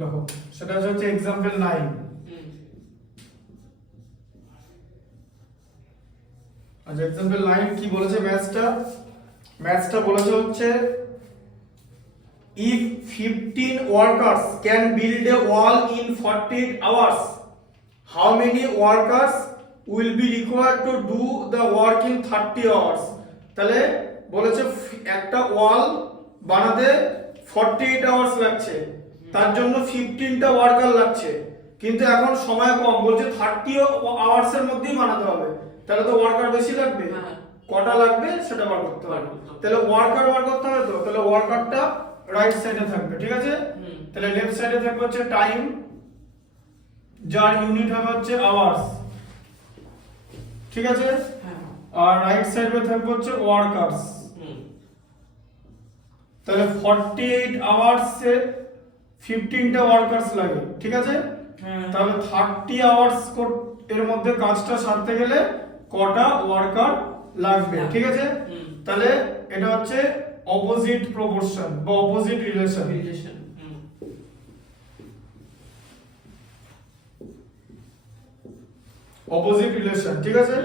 দেখো সেটা হচ্ছে एग्जांपल 9। আচ্ছা एग्जांपल 9 কি বলেছে ম্যাথসটা বলেছে হচ্ছে if 15 workers can build a wall in 48 hours, how many workers will be required to do the work in 30 hours? তাহলে বলেছে একটা ওয়াল বানাতে 48 আওয়ার্স লাগছে, তার জন্য 15টা ওয়ার্কার লাগছে, কিন্তু এখন সময় কম, বলছে 30 আওয়ার্স এর মধ্যেই বানাতে হবে, তাহলে তো ওয়ার্কার বেশি লাগবে, কটা লাগবে সেটা বার করতে হবে। তাহলে ওয়ার্কার বার করতে হবে, তো তাহলে ওয়ার্কারটা রাইট সাইডে থাকবে, ঠিক আছে। তাহলে লেফট সাইডে থাকবে হচ্ছে টাইম, যার ইউনিট হবে হচ্ছে আওয়ার্স, ঠিক আছে, আর রাইট সাইডে থাকবে হচ্ছে ওয়ার্কার্স। তাহলে 48 আওয়ার্সে 15টা ওয়ার্কার্স লাগে, ঠিক আছে। তাহলে 30 আওয়ার্স এর মধ্যে কাজটা সারতে গেলে কটা ওয়ার্কার লাগবে, ঠিক আছে। তাহলে এটা হচ্ছে অপোজিট প্রপোর্শন বা অপোজিট রিলেশন। অপোজিট রিলেশন, ঠিক আছে।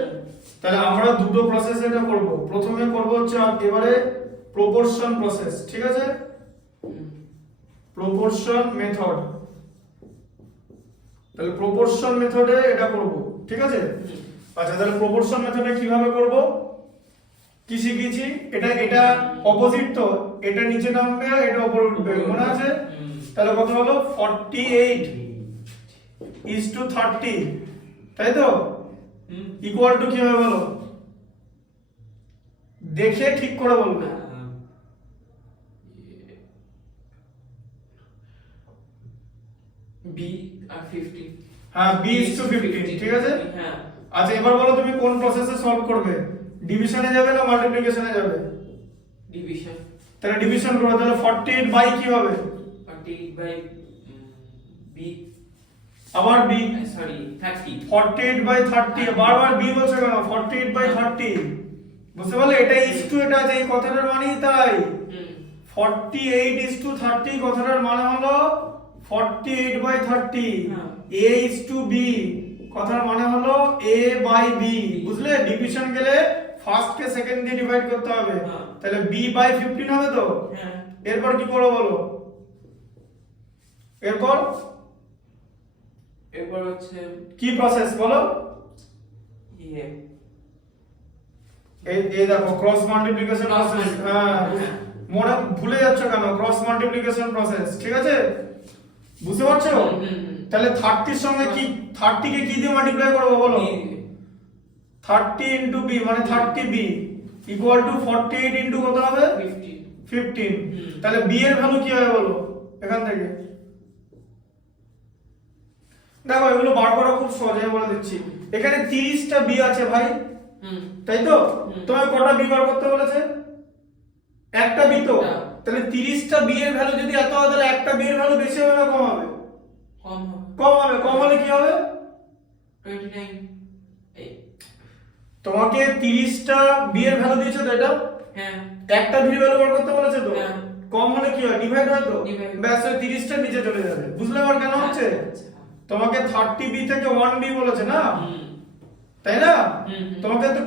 তাহলে আমরা দুটো প্রসেস এটা করব। প্রথমে করব হচ্ছে এবারে প্রপোর্শন প্রসেস, ঠিক আছে, প্রপোর্শন মেথড। তাহলে প্রপোর্শন মেথডে এটা করব, ঠিক আছে। আচ্ছা তাহলে প্রপোর্শন মেথডে কিভাবে করব কি শিখেছি, এটা অপোজিট, তো এটা নিচে নামবে এটা উপরে উঠবে, মনে আছে। তাহলে কত হলো 48:30, তাই তো, ইকুয়াল টু কি হবে বলো, দেখে ঠিক করে বলবে। b আর 50, হ্যাঁ b:50, ঠিক আছে। আচ্ছা এবার বলো তুমি কোন প্রসেসে সলভ করবে, ডিভিশনে যাবে না মাল্টিপ্লিকেশনে যাবে? ডিভিশন। তাহলে ডিভিশন করো, তাহলে 48 বাই কি হবে, 48 বাই b, আবার b, সরি 30, 48/30, বারবার b বলছো কেন, 48/30, বুঝতে পারলে, এটা ইজ টু এটা আছে, এই কথাটার মানেই তাই। 48:30 কথাটার মানে হলো 48/30, a is to b কথার মানে হলো a বাই b, বুঝলে। ডিভিশন গেলে ফার্স্ট কে সেকেন্ড দিয়ে ডিভাইড করতে হবে, তাহলে b/15 হবে তো। এরপর কি করব বলো, এরপর হচ্ছে কি প্রসেস বলো, এই দেখো ক্রস মাল্টিপ্লিকেশন প্রসেস। হ্যাঁ মনে ভুলে যাচ্ছ কেন, ক্রস মাল্টিপ্লিকেশন প্রসেস, ঠিক আছে, বুঝতে পারছো। তাহলে 30 এর সঙ্গে কি 30 কে কি দিয়ে মাল্টিপ্লাই করব বলো, 30 ইনটু b মানে 30b ইকুয়াল টু 48 ইনটু কত হবে 15। তাহলে b এর ভ্যালু কি হবে বলো এখান থেকে, দেখো এগুলো বার করা খুব সহজ, আমি বলে দিচ্ছি। এখানে 30টা b আছে ভাই, তাই তো, তোমায় কটা b বার করতে বলেছে, একটা b তো। তাহলে 30টা b এর ভ্যালু যদি এত হয়, তাহলে একটা b এর ভ্যালু বেশি হবে না কম হবে? কম হবে। কম হলে কি হবে 29। তোমাকে 30টা b এর ভ্যালু দিয়েছে তো, এটা একটা b এর ভ্যালু বার করতে বলেছে তো, কম হলে কি হয় ডিভাইড হয় তো, ব্যাস ওই 30টা নিচে চলে যাবে। বুঝলে আর কেন হচ্ছে, তোমাকে 30b থেকে 1b বলেছে না, তাই না। তোমাকে তো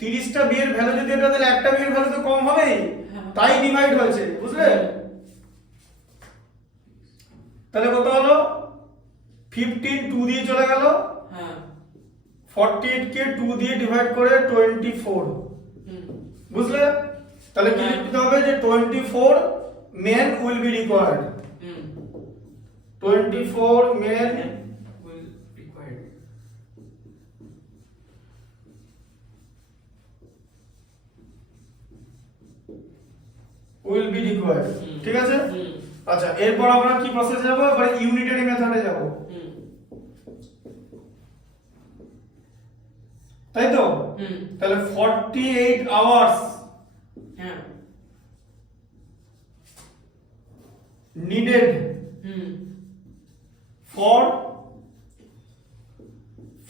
30টা b এর ভ্যালু যদি এটা, তাহলে একটা b এর ভ্যালু তো কম হবেই, তাই ডিভাইড হয়েছে, বুঝলে। তাহলে কত হলো 15 2 দিয়ে চলে গেল, 48 কে 2 দিয়ে ডিভাইড করে 24, বুঝলে। তাহলে কি লিখতে হবে যে 24 men will be required, 24 men will be required, ঠিক আছে। আচ্ছা এরপর আমরা কি প্রসেসে যাব, এবারে ইউনিটারি মেথডে যাব, তাই তো। তাহলে 48 আওয়ার্স needed for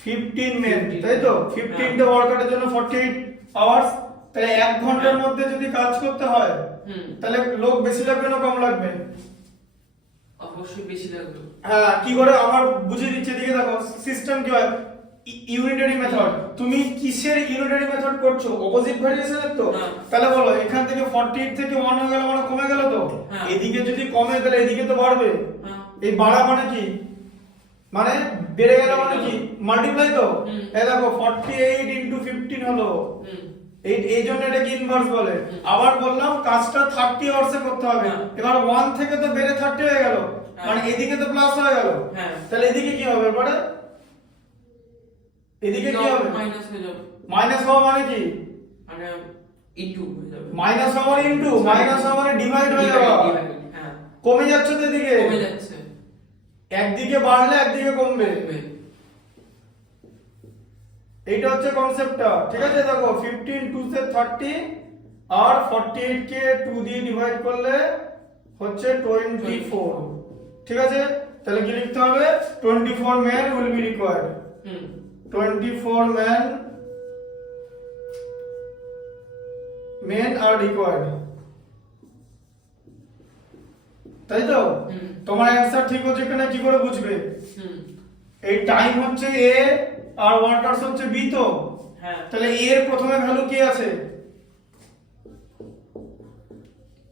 15 men, তাই তো। 15টা ওয়ার্কারের জন্য 48 আওয়ার্স, তাহলে 1 ঘন্টার মধ্যে যদি কাজ করতে হয়, তাহলে লোক বেশি লাগবে না কম লাগবে, অবশ্যই বেশি লাগবে। হ্যাঁ, কি করে আমার বুঝিয়ে দিচ্ছি, দিকে দেখো সিস্টেম কি হয়। ইউনিটারি মেথড, তুমি কিসের ইউনিটারি মেথড করছো? অপোজিট ভ্যারিয়েশনের তো। হ্যাঁ। তাহলে বলো এখান থেকে 48 থেকে 1 হয়ে গেল মানে কমে গেল তো। হ্যাঁ। এদিকে যদি কমে তাহলে এদিকে তো বাড়বে। হ্যাঁ। এই বাড়া মানে কি, মানে বেড়ে গেল মানে কি, মাল্টিপ্লাই তো। হুম। এই দেখো 48 ইনটু 15 হলো। হুম। এই জন্য এটাকে ইনভার্স বলে। আবার বললাম কাজটা 30 আওয়ার্সে করতে হবে। হ্যাঁ। এবার 1 থেকে তো বেড়ে 30 হয়ে গেল, হ্যাঁ। মানে এদিকে তো প্লাস হয়ে গেল। হ্যাঁ। তাহলে এদিকে কি হবে পরে? এদিকে কি হবে? মাইনাস হয়ে যাবে, মাইনাস হওয়া মানে কি? মানে ইনটু হয়ে যাবে। মাইনাস হওয়া মানে ইনটু, মাইনাস হওয়া মানে ডিভাইড হয়ে যাবে। হ্যাঁ, কমে যাচ্ছে তো এদিকে। কমে যাচ্ছে। একদিকে বাড়লে একদিকে কমবে। কমবে। এইটা হচ্ছে কনসেপ্টটা, ঠিক আছে? দেখো 15 2 সে 30 আর 48 কে 2 দিয়ে ডিভাইড করলে হচ্ছে 24, ঠিক আছে? তাহলে কি লিখতে হবে? 24 men will be required. Hmm. 24 men are required, তাই তো? হুম। তোমার অ্যানসার ঠিক হচ্ছে কিনা কি করে বুঝবে? হুম। এই টাইম হচ্ছে এ আর ওয়ার্কার্স হচ্ছে বি তো। হ্যাঁ। তাহলে এ এর প্রথমে ভ্যালু কি আছে?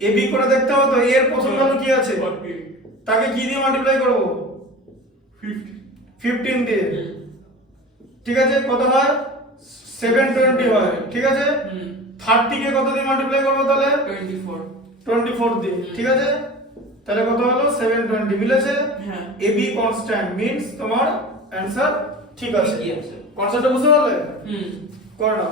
এ বি করে দেখতে হবে তো, এ এর প্রথম ভ্যালু কি আছে? 40, তাকে কি দিয়ে মাল্টিপ্লাই করব? 50, 15 দিয়ে। হুম। ঠিক আছে, কত হয়? 720 হয়, ঠিক আছে? হুম। 30 কে কত দিয়ে মাল্টিপ্লাই করব তাহলে? 24, 24 দিয়ে, ঠিক আছে? তাহলে কত হলো? 720 মিলেছে। হ্যাঁ। এ বি কনস্ট্যান্ট মিন্স তোমার অ্যানসার ঠিক আছে। ঠিকই আছে। কনসেপ্টটা বুঝতে পারলে? হুম। করো না।